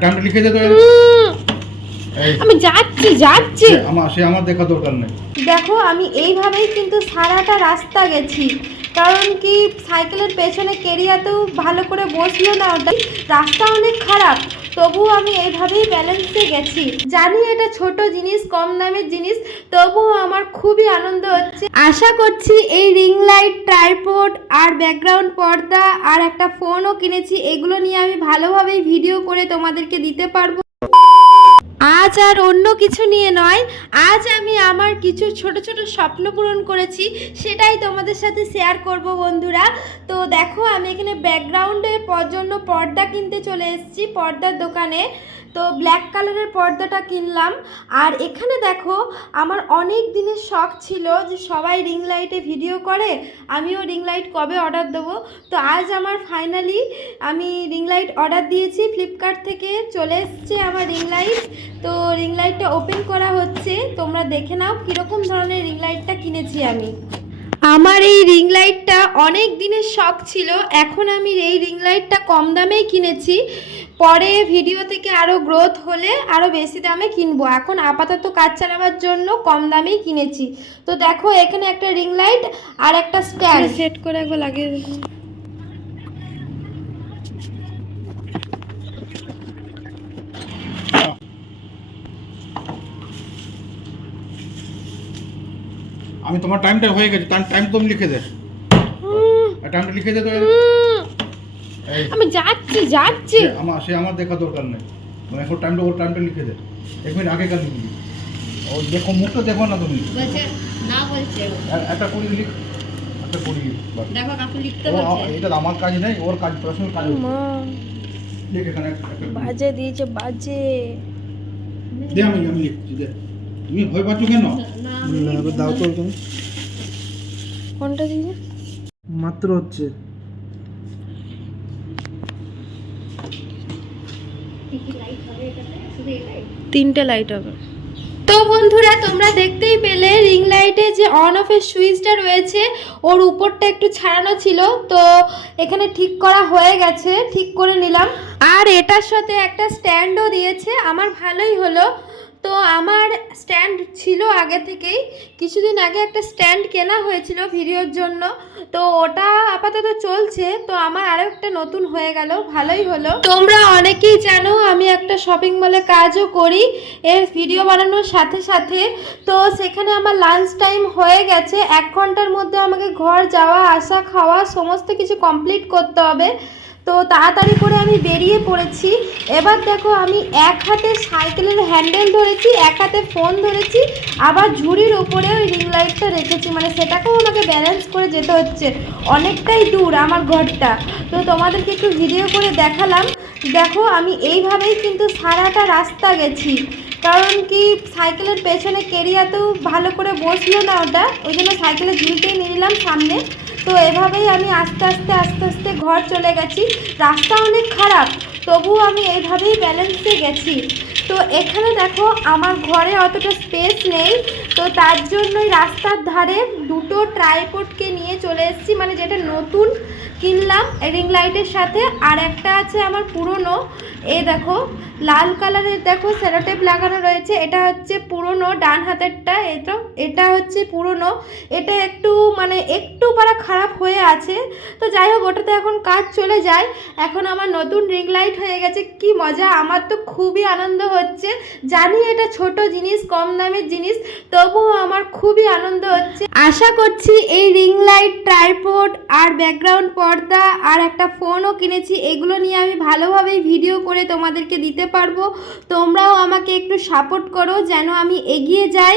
টাইমটা লিখে দে তো। আমি যাচ্ছি আমার দেখা দরকার নেই। দেখো আমি এইভাবেই কিন্তু সারাটা রাস্তা গেছি, কারণ কি সাইকেলের পেছনে কেরিয়াতেও ভালো করে বসলো না, ওটা রাস্তা অনেক খারাপ, তবুও আমি এইভাবেই ব্যালেন্সে গেছি। জানি এটা ছোট জিনিস, কম দামের জিনিস, তবুও আমার খুবই আনন্দ হচ্ছে। আশা করছি এই রিং লাইট, ট্রাইপড আর ব্যাকগ্রাউন্ড পর্দা আর একটা ফোনও কিনেছি, এগুলো নিয়ে আমি ভালোভাবেই ভিডিও করে তোমাদেরকে দিতে পারবো। আজ আর অন্য কিছু নিয়ে নয়, আজ আমি আমার কিছু ছোট ছোট স্বপ্ন পূরণ করেছি, সেটাই তোমাদের সাথে শেয়ার করব বন্ধুরা। তো দেখো আমি এখানে ব্যাকগ্রাউন্ডের জন্য পর্দা কিনতে চলে এসেছি পর্দার দোকানে। তো ব্ল্যাক কালারের পর্দাটা কিনলাম। আর এখানে দেখো আমার অনেক দিনের শখ ছিল যে সবাই রিং লাইটে ভিডিও করে, আমিও রিং লাইট কবে অর্ডার দেবো। তো আজ আমার ফাইনালি আমি রিং লাইট অর্ডার দিয়েছি, ফ্লিপকার্ট থেকে চলে এসছে আমার রিং লাইট। তো রিং লাইটটা ওপেন করা হচ্ছে, তোমরা দেখে নাও কীরকম ধরনের রিং লাইটটা কিনেছি আমি। আমার এই রিং লাইটটা অনেক দিনের শখ ছিল, এখন আমি এই রিং লাইটটা কম দামেই কিনেছি, পরে ভিডিও থেকে আরও গ্রোথ হলে আরও বেশি দামে কিনবো, এখন আপাতত কাজ চালাবার জন্য কম দামেই কিনেছি। তো দেখো এখানে একটা রিং লাইট আর একটা স্ট্যান্ড সেট করে একবার লাগিয়ে দেবো। আমি তোমার টাইমটা হয়ে গেছে, টাইম তুমি লিখে দে। টাইমটা লিখে দে তো। আমি যাচ্ছি আমার দেখা দরকার নেই। মানে এখন টাইমটা লিখে দে। 1 মিনিট আগে কাল লিখবি। ও দেখো মুখটা দেখো না তুমি। বলছে না, বলছে একটা করি লিখ, একটা করি দেখো কাকু লিখতে বলছে। এটা আমার কাজ নেই, ওর কাজ, পার্সোনাল কাজ। লিখ এখানে একটা বাজে দিয়েছে, বাজে দে। আমি লিখছি দে। তুমি ভয় পাচ্ছ কেন? না দাও তো তুমি। কোনটা দিয়েছে? মাত্র হচ্ছে লাইট হবে এটাতে, শুধু এই লাইট। 3টে লাইট হবে। তো বন্ধুরা তোমরা দেখতেই পেলে রিং লাইটে যে অন অফের সুইচটা রয়েছে ওর উপরটা একটু ছাড়ানো ছিল, তো এখানে ঠিক করা হয়ে গেছে, ঠিক করে নিলাম। আর এটার সাথে একটা স্ট্যান্ডও দিয়েছে, আমার ভালোই হলো। তো আমার স্ট্যান্ড ছিল আগে থেকেই, কিছুদিন আগে একটা স্ট্যান্ড কেনা হয়েছিল ভিডিওর জন্য, তো ওটা আপাতত চলছে, তো আমার আরও একটা নতুন হয়ে গেল, ভালোই হলো। তোমরা অনেকেই জানো আমি একটা শপিং মলে কাজও করি এর ভিডিও বানানোর সাথে সাথে। তো সেখানে আমার লাঞ্চ টাইম হয়ে গেছে, 1 ঘন্টার মধ্যে আমাকে ঘর যাওয়া আসা খাওয়া সমস্ত কিছু কমপ্লিট করতে হবে। তো তাড়াতাড়ি করে আমি বেরিয়ে পড়েছি। এবার দেখো আমি এক হাতে সাইকেলের হ্যান্ডেল ধরেছি, এক হাতে ফোন ধরেছি, আবার ঝুড়ির উপরে ওই রিং লাইটটা রেখেছি, মানে সেটাকেও আমাকে ব্যালেন্স করে যেতে হচ্ছে, অনেকটাই দূর আমার ঘরটা। তো তোমাদেরকে একটু ভিডিও করে দেখালাম। দেখো আমি এইভাবেই কিন্তু সারাটা রাস্তা গেছি, কারণ কি সাইকেলের পেছনে কেরিয়াতেও ভালো করে বসলো না, ওটা ওই জন্য সাইকেলের ঝুড়িতেই নিয়ে নিলাম সামনে। তো এভাবেই আমি আস্তে আস্তে ঘর চলে গেছি, রাস্তা অনেক খারাপ, তবুও আমি এইভাবেই ব্যালেন্সে গেছি। তো এখানে দেখো আমার ঘরে অতটা স্পেস নেই, তো তার জন্যই রাস্তার ধারে 2টো ট্রাইপডকে নিয়ে চলে এসেছি, মানে যেটা নতুন কিনলাম রিং লাইটের সাথে, আর একটা আছে আমার পুরনো। এই দেখো লাল কালারের, দেখো সেলোটেপ লাগানো রয়েছে, এটা হচ্ছে পুরনো ডান হাতেরটা, এটা হচ্ছে পুরনো, এটা একটু পারা খারাপ হয়ে আছে। তো যাই হোক ওটাতে এখন কাজ চলে যায়, এখন আমার নতুন রিং লাইট হয়ে গেছে, কি মজা, আমার তো খুবই আনন্দ হচ্ছে। জানি এটা ছোট জিনিস, কম দামের জিনিস, তবুও আমার খুবই আনন্দ হচ্ছে। আশা করছি এই রিং লাইট, ট্রাইপড আর ব্যাকগ্রাউন্ড পর্দা আর একটা ফোনও কিনেছি, এগুলো নিয়ে আমি ভালোভাবেই ভিডিও করে তোমাদেরকে দিতে পারবো। তোমরাও আমাকে একটু সাপোর্ট করো যেন আমি এগিয়ে যাই,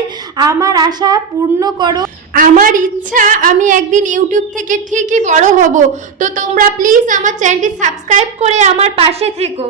আমার আশা পূর্ণ করো। আমার ইচ্ছা আমি একদিন ইউটিউব থেকে ঠিকই বড় হব। তো তোমরা প্লিজ আমার চ্যানেলটি সাবস্ক্রাইব করে আমার পাশে থেকো।